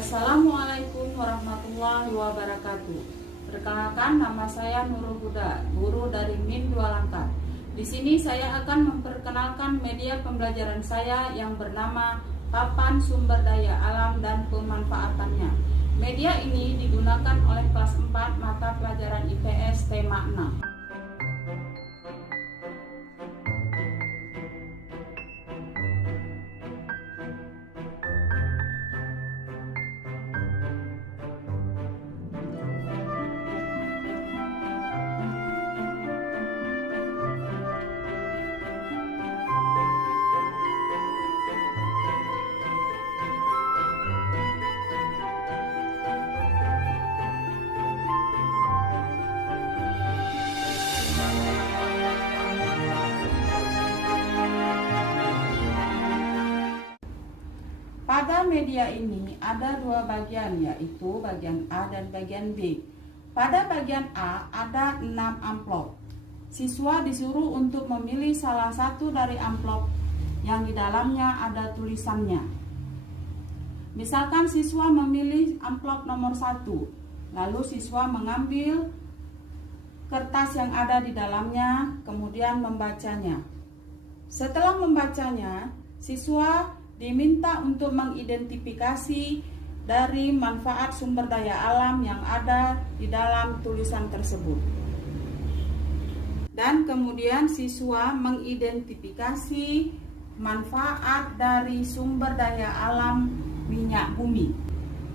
Assalamualaikum warahmatullahi wabarakatuh. Perkenalkan, nama saya Nurul Huda, guru dari MIN 2 Langkat. Di sini saya akan memperkenalkan media pembelajaran saya yang bernama Papan Sumber Daya Alam dan Pemanfaatannya. Media ini digunakan oleh kelas 4 mata pelajaran IPS tema 6. Pada media ini ada dua bagian, yaitu bagian A dan bagian B. Pada bagian A ada 6 amplop. Siswa disuruh untuk memilih salah satu dari amplop yang di dalamnya ada tulisannya. Misalkan siswa memilih amplop nomor 1, lalu siswa mengambil kertas yang ada di dalamnya, kemudian membacanya. Setelah membacanya, siswa diminta untuk mengidentifikasi dari manfaat sumber daya alam yang ada di dalam tulisan tersebut. Dan kemudian siswa mengidentifikasi manfaat dari sumber daya alam minyak bumi.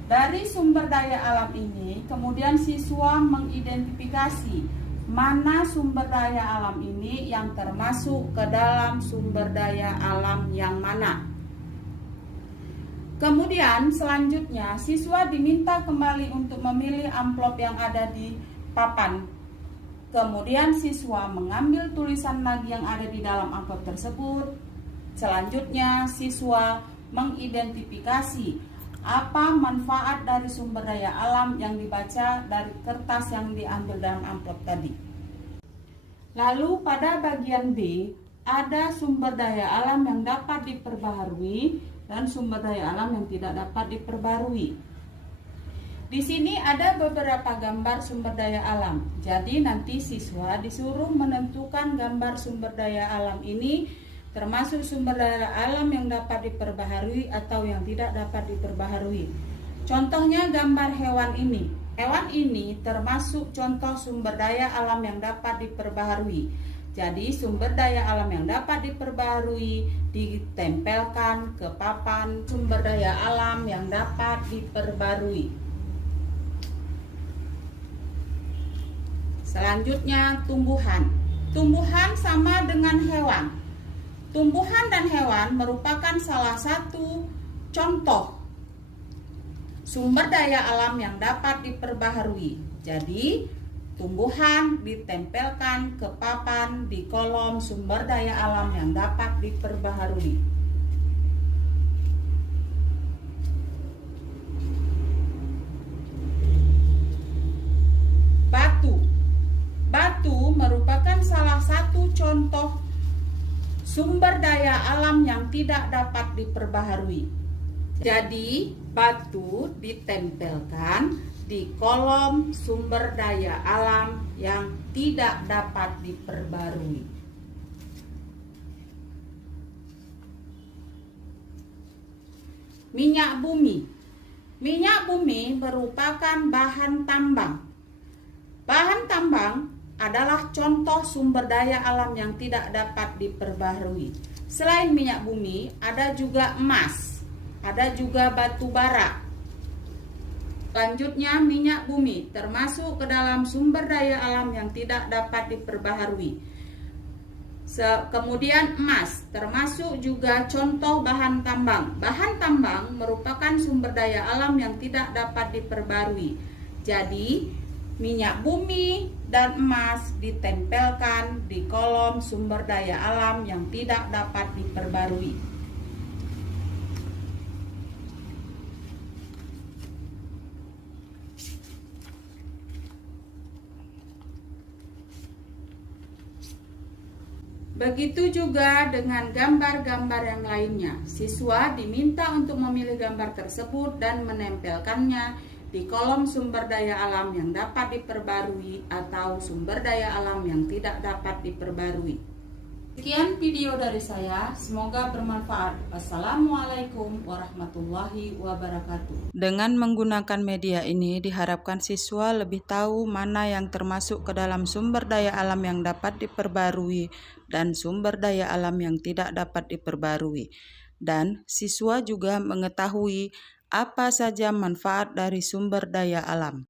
Dari sumber daya alam ini, kemudian siswa mengidentifikasi mana sumber daya alam ini yang termasuk ke dalam sumber daya alam yang mana. Kemudian selanjutnya siswa diminta kembali untuk memilih amplop yang ada di papan. Kemudian siswa mengambil tulisan lagi yang ada di dalam amplop tersebut. Selanjutnya siswa mengidentifikasi apa manfaat dari sumber daya alam yang dibaca dari kertas yang diambil dalam amplop tadi. Lalu pada bagian B ada sumber daya alam yang dapat diperbaharui dan sumber daya alam yang tidak dapat diperbarui. Di sini ada beberapa gambar sumber daya alam. Jadi nanti siswa disuruh menentukan gambar sumber daya alam ini termasuk sumber daya alam yang dapat diperbaharui atau yang tidak dapat diperbaharui. Contohnya gambar hewan ini. Hewan ini termasuk contoh sumber daya alam yang dapat diperbaharui. Jadi sumber daya alam yang dapat diperbarui ditempelkan ke papan sumber daya alam yang dapat diperbarui. Selanjutnya tumbuhan. Tumbuhan sama dengan hewan. Tumbuhan dan hewan merupakan salah satu contoh sumber daya alam yang dapat diperbaharui. Jadi tumbuhan ditempelkan ke papan di kolom sumber daya alam yang dapat diperbaharui. Batu. Batu merupakan salah satu contoh sumber daya alam yang tidak dapat diperbaharui. Jadi, batu ditempelkan di kolom sumber daya alam yang tidak dapat diperbarui. Minyak bumi. Minyak bumi merupakan bahan tambang. Bahan tambang adalah contoh sumber daya alam yang tidak dapat diperbarui. Selain minyak bumi, ada juga emas, ada juga batu bara. Selanjutnya minyak bumi termasuk ke dalam sumber daya alam yang tidak dapat diperbaharui. Kemudian emas termasuk juga contoh bahan tambang. Bahan tambang merupakan sumber daya alam yang tidak dapat diperbarui. Jadi minyak bumi dan emas ditempelkan di kolom sumber daya alam yang tidak dapat diperbarui. Begitu juga dengan gambar-gambar yang lainnya. Siswa diminta untuk memilih gambar tersebut dan menempelkannya di kolom sumber daya alam yang dapat diperbarui atau sumber daya alam yang tidak dapat diperbarui. Sekian video dari saya, semoga bermanfaat. Wassalamualaikum warahmatullahi wabarakatuh. Dengan menggunakan media ini diharapkan siswa lebih tahu mana yang termasuk ke dalam sumber daya alam yang dapat diperbarui dan sumber daya alam yang tidak dapat diperbarui. Dan siswa juga mengetahui apa saja manfaat dari sumber daya alam.